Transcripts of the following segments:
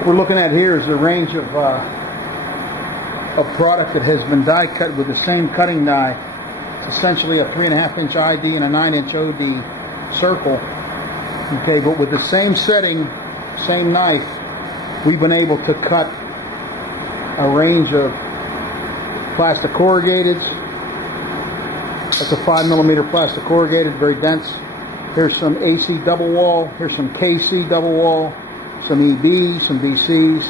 What we're looking at here is a range of product that has been die cut with the same cutting die. It's essentially a 3.5-inch ID and a 9-inch OD circle. Okay, but with the same setting, same knife, we've been able to cut a range of plastic corrugateds. That's a 5mm plastic corrugated, very dense. Here's some AC double wall. Here's some KC double wall. Some EB, some DCs,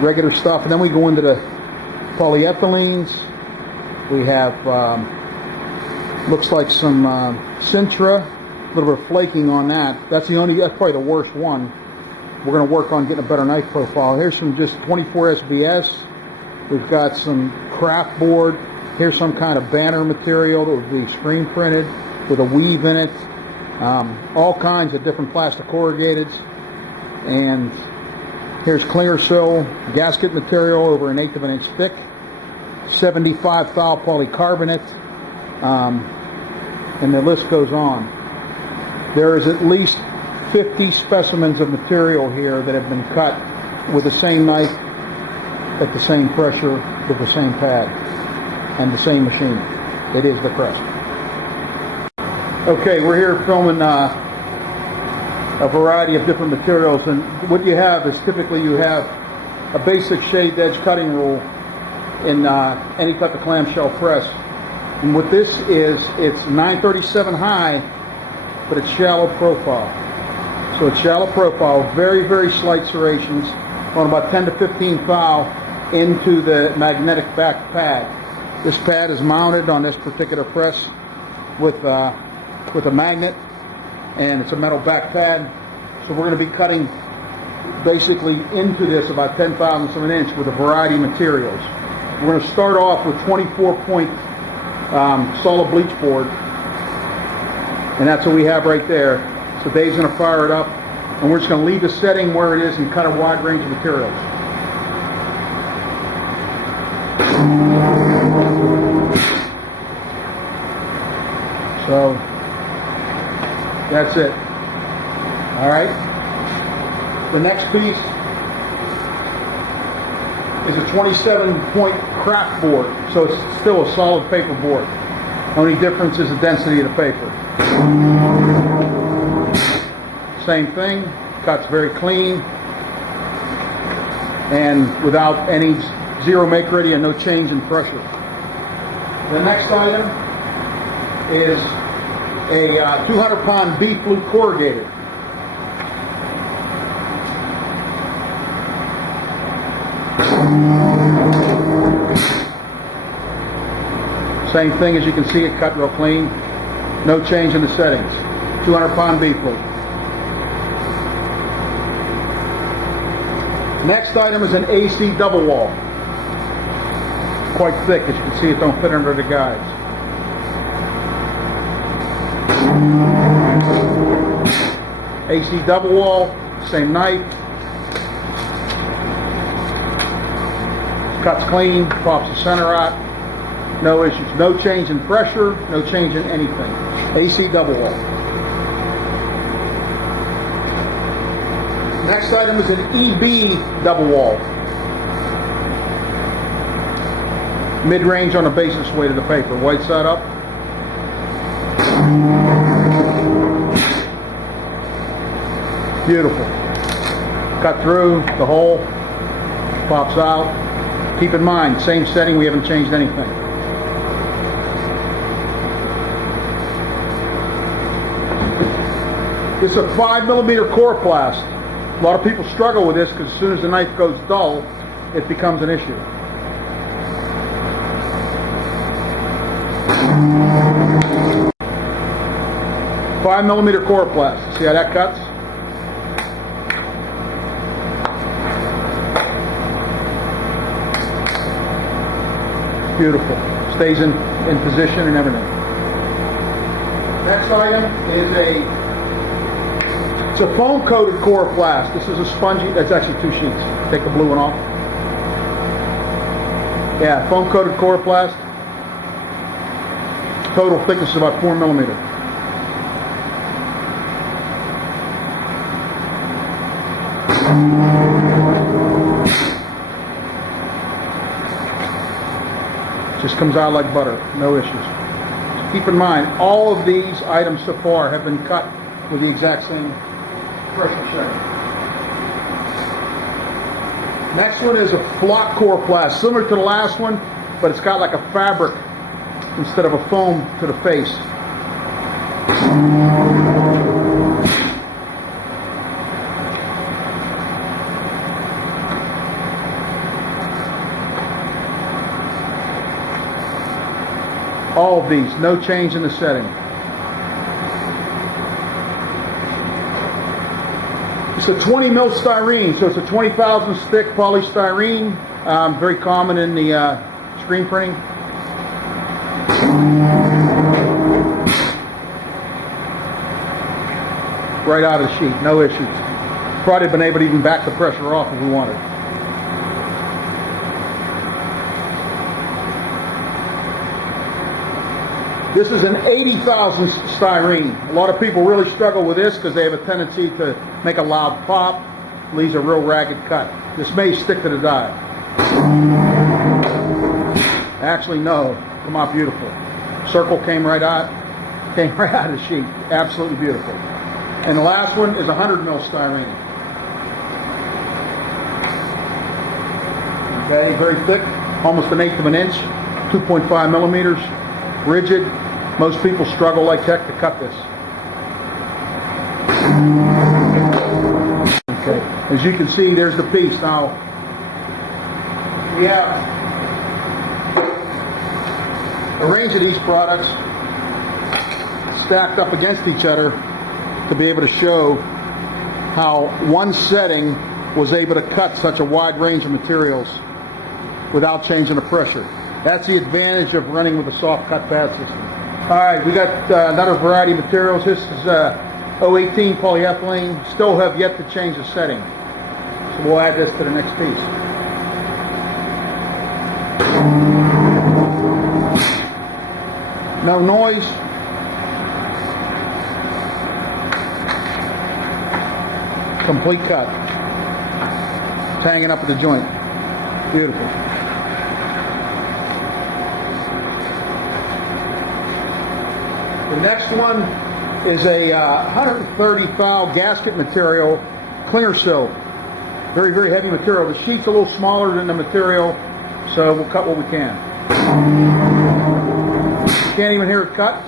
regular stuff. And then we go into the polyethylenes. We have, looks like some Sintra, a little bit of flaking on that. That's probably the worst one. We're going to work on getting a better knife profile. Here's some just 24 SBS. We've got some craft board. Here's some kind of banner material that would be screen printed with a weave in it. All kinds of different plastic corrugateds. And here's clear sill gasket material over 1/8 of an inch thick. 75 thou polycarbonate. And the list goes on. There is at least 50 specimens of material here that have been cut with the same knife, at the same pressure, with the same pad, and the same machine. It is the Crest. Okay, we're here filming a variety of different materials, and what you have is typically you have a basic shaved edge cutting rule in any type of clamshell press. And what this is, it's 937 high, but it's shallow profile. So it's shallow profile, very, very slight serrations, on about 10 to 15 thou into the magnetic back pad. This pad is mounted on this particular press with a magnet, and it's a metal back pad. So we're going to be cutting basically into this about 10 thousandths of an inch with a variety of materials. We're going to start off with 24-point solid bleach board, and that's what we have right there. So Dave's going to fire it up, and we're just going to leave the setting where it is and cut a wide range of materials. So that's it. All right. The next piece is a 27-point craft board, so it's still a solid paper board. The only difference is the density of the paper. Same thing, cuts very clean, and without any zero Makeready and no change in pressure. The next item is a 200-pound beef flute corrugated. Same thing, as you can see, it cut real clean. No change in the settings. 200-pound beef flute. Next item is an AC double wall. Quite thick, as you can see, it don't fit under the guides. AC double wall, same knife. Cuts clean, pops the center out. No issues. No change in pressure, no change in anything. AC double wall. Next item is an EB double wall. Mid-range on the basis weight of the paper. White side up. Beautiful. Cut through the hole, pops out. Keep in mind, same setting, we haven't changed anything. This is a 5mm coroplast. A lot of people struggle with this because as soon as the knife goes dull, it becomes an issue. $5mm coroplast. See how that cuts? Beautiful. Stays in position and everything. Next item is it's a foam coated coroplast. This is a spongy, that's actually 2 sheets. Take the blue one off. Yeah, foam coated coroplast. Total thickness is about 4mm. Just comes out like butter, no issues. Keep in mind, all of these items so far have been cut with the exact same pressure setting. Next one is a flock coroplast, similar to the last one, but it's got like a fabric instead of a foam to the face. All of these, no change in the setting. It's a 20 mil styrene, so it's a 20,000 stick polystyrene, very common in the screen printing. Right out of the sheet, no issues. Probably been able to even back the pressure off if we wanted. This is an 80,000 styrene. A lot of people really struggle with this because they have a tendency to make a loud pop, leaves a real ragged cut. This may stick to the die. Actually, no, come out beautiful. Circle came right out of the sheet. Absolutely beautiful. And the last one is 100 mil styrene. Okay, very thick, almost 1/8 of an inch, 2.5 millimeters, rigid. Most people struggle like heck to cut this. Okay, as you can see, there's the piece. Now, we have a range of these products stacked up against each other to be able to show how one setting was able to cut such a wide range of materials without changing the pressure. That's the advantage of running with a soft cut pad system. All right, we got another variety of materials. This is 018 polyethylene. Still have yet to change the setting. So we'll add this to the next piece. No noise. Complete cut. It's hanging up at the joint. Beautiful. The next one is a 130 thou gasket material, clear silk. Very, very heavy material. The sheet's a little smaller than the material, so we'll cut what we can. Can't even hear it cut?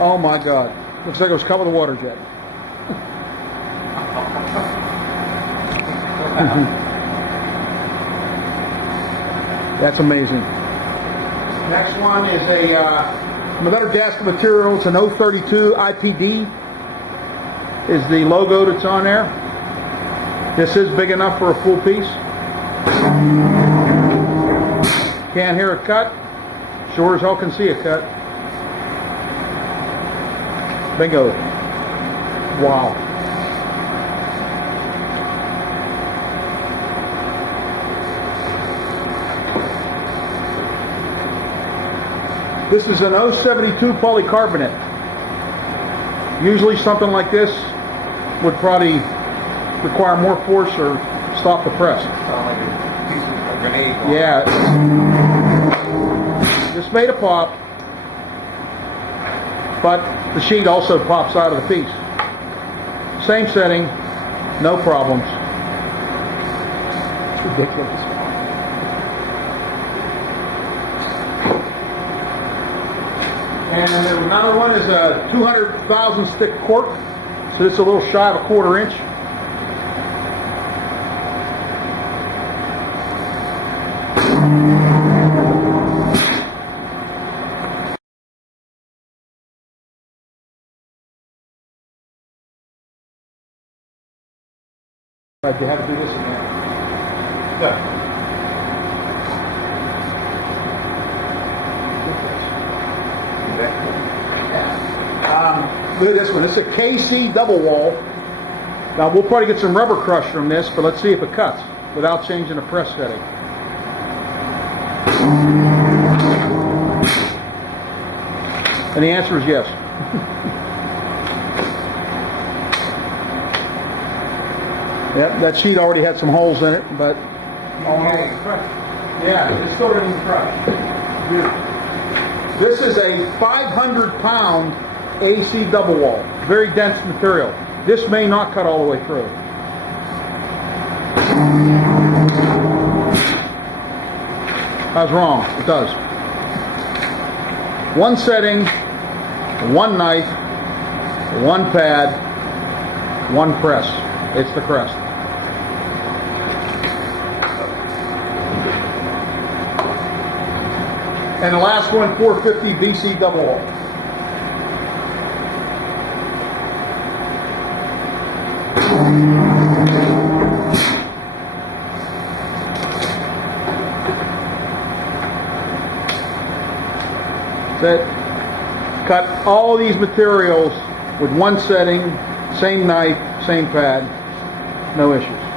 Oh my God. Looks like it was cut with a water jet. That's amazing. Next one is another gasket material. It's an 032 IPD is the logo that's on there. This is big enough for a full piece. Can't hear it cut. Sure as hell can see it cut. Bingo. Wow. This is an 072 polycarbonate. Usually something like this would probably require more force or stop the press. Like a piece of a grenade. Yeah. This made a pop, but the sheet also pops out of the piece. Same setting, no problems. It's ridiculous. And another one is a 200,000 stick cork. So this is a little shy of a 1/4 inch. But you have to do this again. Good. Look at this one. It's a KC double wall. Now we'll probably get some rubber crush from this, but let's see if it cuts without changing the press setting. And the answer is yes. Yep, that sheet already had some holes in it, but yeah, it still didn't crush. This is a 500-pound AC double wall. Very dense material. This may not cut all the way through. I was wrong. It does. One setting, one knife, one pad, one press. It's the Crest. And the last one, 450 BC double wall. That's it. Cut all these materials with one setting, same knife, same pad, no issues.